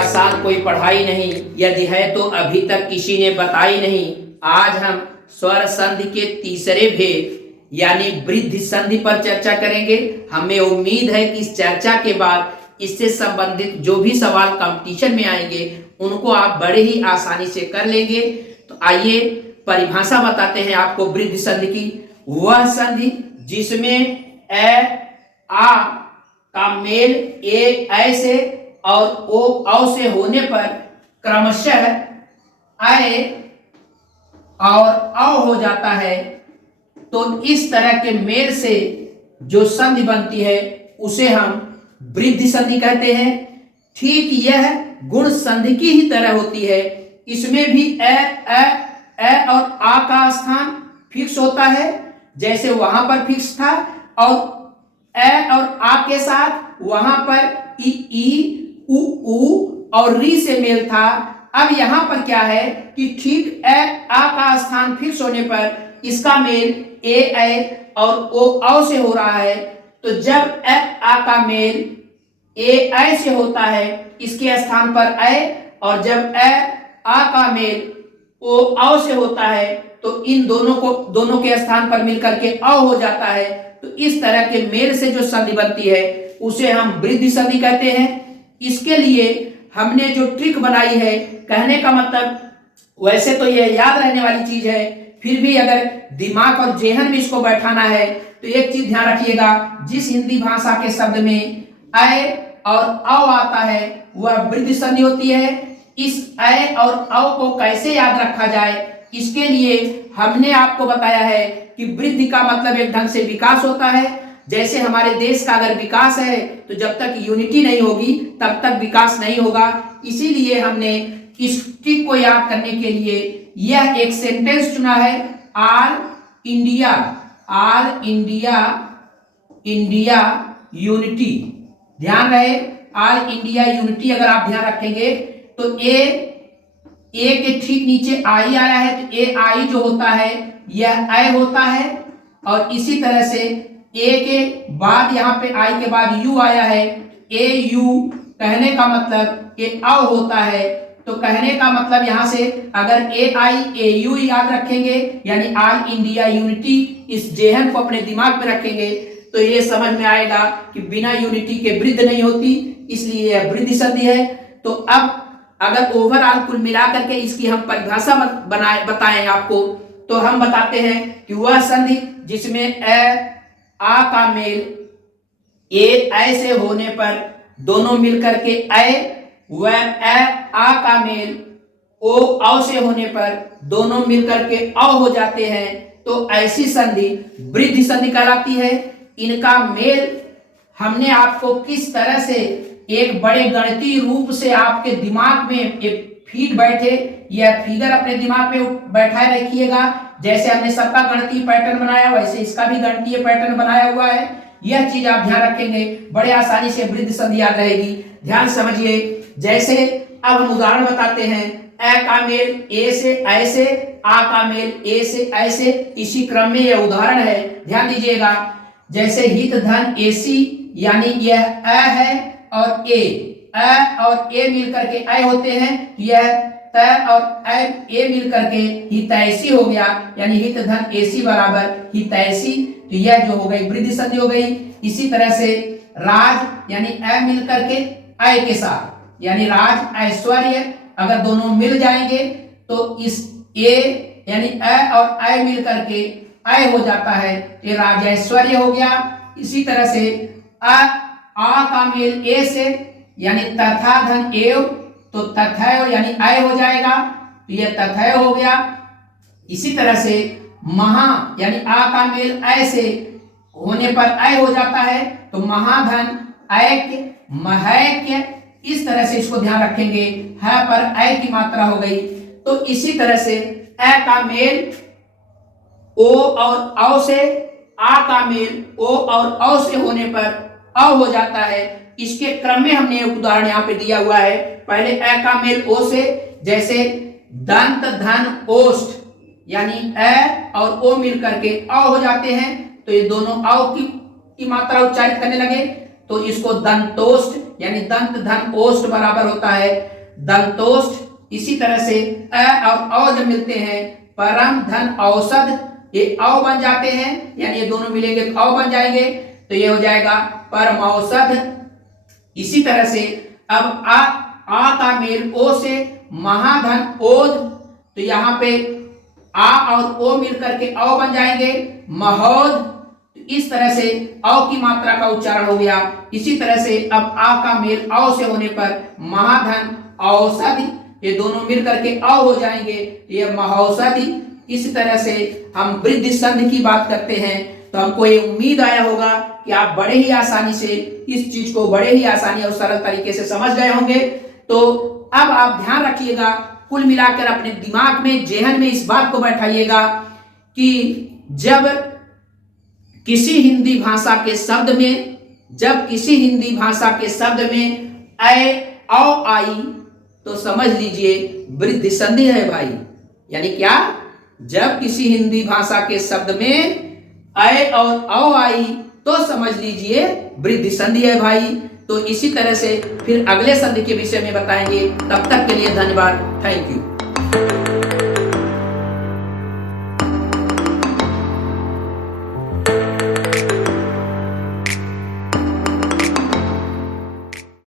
आसान कोई पढ़ाई नहीं, यदि है तो अभी तक किसी ने बताई नहीं। आज हम स्वर संधि के तीसरे भेद यानी वृद्धि संधि पर चर्चा करेंगे। हमें उम्मीद है कि इस चर्चा के बाद इससे संबंधित जो भी सवाल कंपटीशन में आएंगे उनको आप बड़े ही आसानी से कर लेंगे। तो आइए परिभाषा बताते हैं आपको वृद्धि संधि की। वह संधि जिसमें आ का मेल ए से और ओ से होने पर क्रमशः ऐ और औ हो जाता है, तो इस तरह के मेल से जो संधि बनती है उसे हम वृद्धि संधि कहते हैं। ठीक यह गुण संधि की ही तरह होती है। इसमें भी ए और आ का स्थान फिक्स होता है, जैसे वहां पर फिक्स था, और ए और आ के साथ वहां पर ई उ और री से मेल था। अब यहां पर क्या है कि ठीक ए आ का स्थान फिक्स होने पर इसका मेल ए और ओ से हो रहा है। तो जब ए आ का मेल ए से होता है इसके स्थान पर ए, और जब ए आ का मेल ओ से होता है तो इन दोनों के स्थान पर मिलकर के अ हो जाता है। तो इस तरह के मेल से जो संधि बनती है उसे हम वृद्धि संधि कहते हैं। इसके लिए हमने जो ट्रिक बनाई है, कहने का मतलब वैसे तो यह याद रहने वाली चीज है, फिर भी अगर दिमाग और जेहन में इसको बैठाना है तो एक चीज ध्यान रखिएगा, जिस हिंदी भाषा के शब्द में ऐ और औ आता है वह वृद्धि संधि होती है। इस ऐ और औ को कैसे याद रखा जाए, इसके लिए हमने आपको बताया है कि वृद्धि का मतलब एक ढंग से विकास होता है। जैसे हमारे देश का अगर विकास है तो जब तक यूनिटी नहीं होगी तब तक विकास नहीं होगा। इसीलिए हमने इस ट्रिक को याद करने के लिए यह एक सेंटेंस चुना है, आल इंडिया यूनिटी। ध्यान रहे, आल इंडिया यूनिटी अगर आप ध्यान रखेंगे तो ए के ठीक नीचे आई आया है, तो ए आई जो होता है यह ऐ होता है, और इसी तरह से ए के बाद यहाँ पे आई के बाद यू आया है, ए यू कहने का मतलब ए औ होता है। तो कहने का मतलब यहाँ से अगर ए आई ए यू याद रखेंगे यानी ऑल इंडिया यूनिटी, इस जेहन को अपने दिमाग में रखेंगे तो ये समझ में आएगा कि बिना यूनिटी के वृद्धि नहीं होती, इसलिए यह वृद्धि संधि है। तो अब अगर ओवरऑल कुल मिलाकर के इसकी हम परिभाषा बताएं आपको, तो हम बताते हैं कि वह संधि जिसमें ए आ का मेल ए से होने पर दोनों मिलकर के ऐ, वह ए आ का मेल ओ से होने पर दोनों मिलकर के अ हो जाते हैं, तो ऐसी संधि वृद्धि संधि कहलाती है। इनका मेल हमने आपको किस तरह से एक बड़े गणितीय रूप से आपके दिमाग में एक फीड बैठे, यह फिगर अपने दिमाग में बैठाए रखिएगा। जैसे हमने सबका गणितीय पैटर्न बनाया वैसे इसका भी गणितीय पैटर्न बनाया हुआ है। यह चीज आप ध्यान रखेंगे, बड़े आसानी से वृद्धि संधि याद रहेगी। ध्यान समझिए, जैसे अब हम उदाहरण बताते हैं, ए का मेल ए से ऐसे, आ का मेल ए से ऐसे, इसी क्रम में यह उदाहरण है, ध्यान दीजिएगा। जैसे हित धन एसी यानी यह अ है और ए मिलकर के ऐ होते हैं, यह त और ए मिलकर के हितैषी हो गया, यानी हित धन एसी बराबर हितैषी। तो यह जो हो गई वृद्धि संधि हो गई। इसी तरह से राज यानी ए मिलकर के ऐ के साथ यानी राज ऐश्वर्य, अगर दोनों मिल जाएंगे तो इस ए यानी ए और ऐ मिलकर के ऐ हो जाता है, ये राजैश्वर्य हो गया। इसी तरह से आ का मेल ए से यानी तथा धन एव, तो तथैव यानी ऐ हो जाएगा, तो यह तथैव हो गया। इसी तरह से महा यानी आ का मेल ऐ से होने पर ऐ हो जाता है, तो महाधन ऐक्य महैक्य, इस तरह से इसको ध्यान रखेंगे, है पर ऐ की मात्रा हो गई। तो इसी तरह से ए का मेल ओ और औ से, आ का मेल ओ और औ से होने पर अ हो जाता है। इसके क्रम में हमने एक उदाहरण यहाँ पे दिया हुआ है। पहले ए का मेल ओ से, जैसे दंत धन ओष्ठ यानी ए और ओ मिलकर के अ हो जाते हैं, तो ये दोनों अ की मात्रा उच्चारित करने लगे, तो इसको दंतोष्ठ यानी दंत धन ओष्ठ बराबर होता है दंतोष्ठ। इसी तरह से अ और औ जब मिलते हैं परम धन औषध, ये औ बन जाते हैं यानी ये दोनों मिलेंगे तो औ बन जाएंगे, तो ये हो जाएगा परमौषध। इसी तरह से अब आ का मेल ओ से महाधन ओध, तो यहां पे आ और ओ मिलकर के औ बन जाएंगे महोध। तो इस तरह से औ की मात्रा का उच्चारण हो गया। इसी तरह से अब आ का मेल औ से होने पर महाधन औषधि, ये दोनों मिलकर के औ हो जाएंगे, ये महौषधि। इसी तरह से हम वृद्धि संधि की बात करते हैं, तो हमको ये उम्मीद आया होगा कि आप बड़े ही आसानी से इस चीज को बड़े ही आसानी और सरल तरीके से समझ गए होंगे। तो अब आप ध्यान रखिएगा, कुल मिलाकर अपने दिमाग में जेहन में इस बात को बैठाइएगा कि जब किसी हिंदी भाषा के शब्द में औ आई तो समझ लीजिए वृद्धि संधि है भाई। यानी क्या, जब किसी हिंदी भाषा के शब्द में अ और औ आई तो समझ लीजिए वृद्धि संधि है भाई। तो इसी तरह से फिर अगले संधि के विषय में बताएंगे। तब तक के लिए धन्यवाद, थैंक यू।